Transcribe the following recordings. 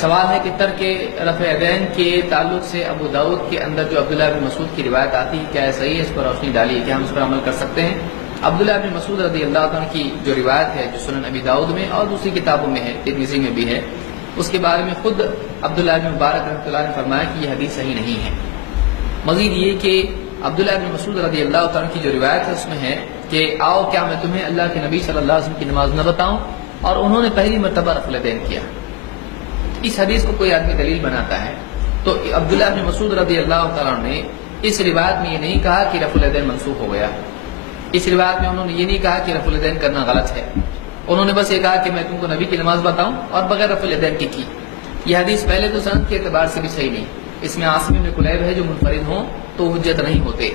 سوال ہے کہ ترک رفع یدین کے تعلق سے ابو داؤد کے اندر جو عبداللہ بن مسعود کی روایت آتی ہے کیا ہے صحیح ہے؟ اس پر روشنی ڈالیے کہ ہم اس پر عمل کر سکتے ہیں۔ عبداللہ بن مسعود رضی اللہ عنہ کی جو روایت ہے جو سنن ابی داؤد میں اور دوسری کتابوں میں ہے، ترمذی میں بھی ہے، اس کے بارے میں خود عبداللہ بن مبارک رحمۃ اللہ نے فرمایا کہ یہ حدیث صحیح نہیں ہے۔ مزید یہ کہ عبداللہ بن مسعود رضی اللہ عنہ کی جو روایت ہے اس میں ہے کہ آؤ کیا میں تمہیں اللہ کے نبی صلی اللہ علیہ وسلم کی نماز نہ بتاؤں، اور انہوں نے پہلی مرتبہ رفع الیدین کیا۔ اس حدیث کو کوئی آدمی دلیل بناتا ہے تو عبداللہ بن مسعود رضی اللہ تعالیٰ نے اس روایت میں یہ نہیں کہا کہ رفع الیدین منسوخ ہو گیا، اس روایت میں انہوں نے یہ نہیں کہا کہ رفع الیدین کرنا غلط ہے، انہوں نے بس یہ کہا کہ میں تم کو نبی کی نماز بتاؤں اور بغیر رفع الیدین کی۔ یہ حدیث پہلے تو سند کے اعتبار سے بھی صحیح نہیں، اس میں عاصم بن کلیب ہے جو منفرد ہوں تو حجت نہیں ہوتے۔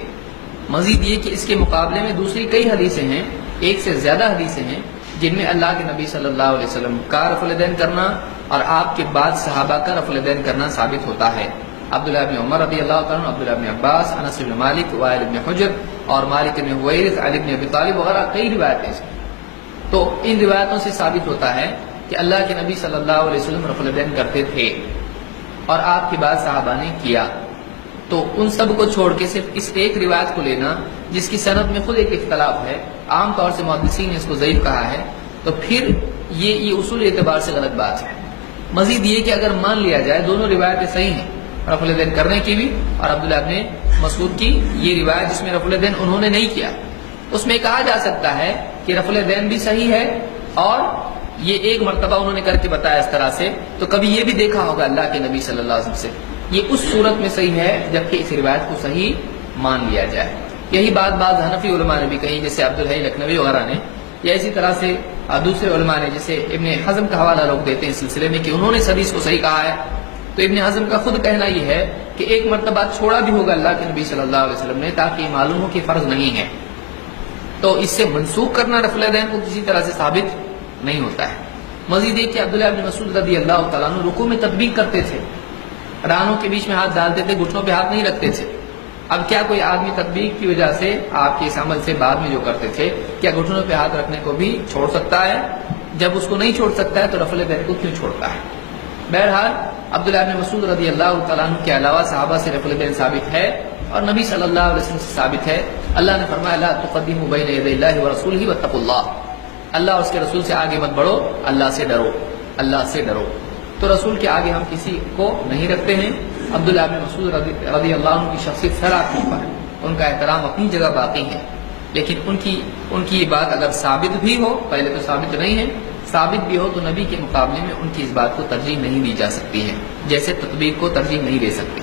مزید یہ کہ اس کے مقابلے میں دوسری کئی حدیثیں ہیں، ایک سے زیادہ حدیثیں ہیں جن میں اللہ کے نبی صلی اللہ علیہ وسلم کا رفع الیدین کرنا اور آپ کے بعد صحابہ کا رفع الیدین کرنا ثابت ہوتا ہے۔ عبداللہ بن عمر رضی اللہ عنہ، عبداللہ بن عباس، انس بن مالک، وائل بن حجر اور مالک بن حویرث، علی بن ابی طالب وغیرہ کئی روایتیں ہیں۔ تو ان روایتوں سے ثابت ہوتا ہے کہ اللہ کے نبی صلی اللہ علیہ وسلم رفع الیدین کرتے تھے اور آپ کے بعد صحابہ نے کیا۔ تو ان سب کو چھوڑ کے صرف اس ایک روایت کو لینا جس کی سند میں خود ایک اختلاف ہے، عام طور سے محدثین نے اس کو ضعیف کہا ہے، تو پھر یہ اصول اعتبار سے غلط بات ہے۔ مزید یہ کہ اگر مان لیا جائے دونوں روایتیں صحیح ہیں، رفع الیدین کرنے کی بھی اور عبداللہ بن مسعود کی یہ روایت جس میں رفع الیدین انہوں نے نہیں کیا، اس میں کہا جا سکتا ہے کہ رفع الیدین بھی صحیح ہے اور یہ ایک مرتبہ انہوں نے کر کے بتایا اس طرح سے، تو کبھی یہ بھی دیکھا ہوگا اللہ کے نبی صلی اللہ علیہ وسلم سے، یہ اس صورت میں صحیح ہے جبکہ اس روایت کو صحیح مان لیا جائے۔ یہی بات بعض حنفی علماء نے بھی کہی، جیسے عبدالحی لکھنوی وغیرہ نے، یا اسی طرح سے دوسرے علماء نے، جیسے ابن حزم کا حوالہ لوگ دیتے ہیں اس سلسلے میں کہ انہوں نے اس حدیث کو صحیح کہا ہے۔ تو ابن حزم کا خود کہنا یہ ہے کہ ایک مرتبہ چھوڑا بھی ہوگا اللہ کے نبی صلی اللہ علیہ وسلم نے تاکہ یہ معلوم ہو کہ فرض نہیں ہے، تو اس سے منسوخ کرنا رفع الیدین کو کسی طرح سے ثابت نہیں ہوتا ہے۔ مزید یہ کہ عبداللہ بن مسعود رضی اللہ تعالیٰ عنہ رکوع میں تطبیق کرتے تھے، رانوں کے بیچ میں ہاتھ ڈالتے تھے، گھٹنوں پہ ہاتھ نہیں رکھتے تھے۔ اب کیا کوئی آدمی تطبیق کی وجہ سے آپ کے اس عمل سے بعد میں جو کرتے تھے کیا گھٹنوں پہ ہاتھ رکھنے کو بھی چھوڑ سکتا ہے؟ جب اس کو نہیں چھوڑ سکتا ہے تو رفع الیدین کو کیوں چھوڑتا ہے؟ بہرحال عبداللہ بن مسعود رضی اللہ تعالیٰ عنہ کے علاوہ صحابہ سے رفع الیدین ثابت ہے اور نبی صلی اللہ علیہ وسلم سے ثابت ہے۔ اللہ نے فرمایا لا تقدموا بین یدی اللہ ورسولہ واتقوا اللہ، اللہ اور اس کے رسول سے آگے مت بڑھو، اللہ سے ڈرو، اللہ سے ڈرو۔ تو رسول کے آگے ہم کسی کو نہیں رکھتے ہیں۔ عبداللہ بن مسعود رضی اللہ عنہ کی شخصیت سراپی پر ہے، ان کا احترام اپنی جگہ باقی ہے، لیکن ان کی یہ بات اگر ثابت بھی ہو، پہلے تو ثابت نہیں ہے، ثابت بھی ہو تو نبی کے مقابلے میں ان کی اس بات کو ترجیح نہیں دی جا سکتی ہے، جیسے تطبیق کو ترجیح نہیں دے سکتے۔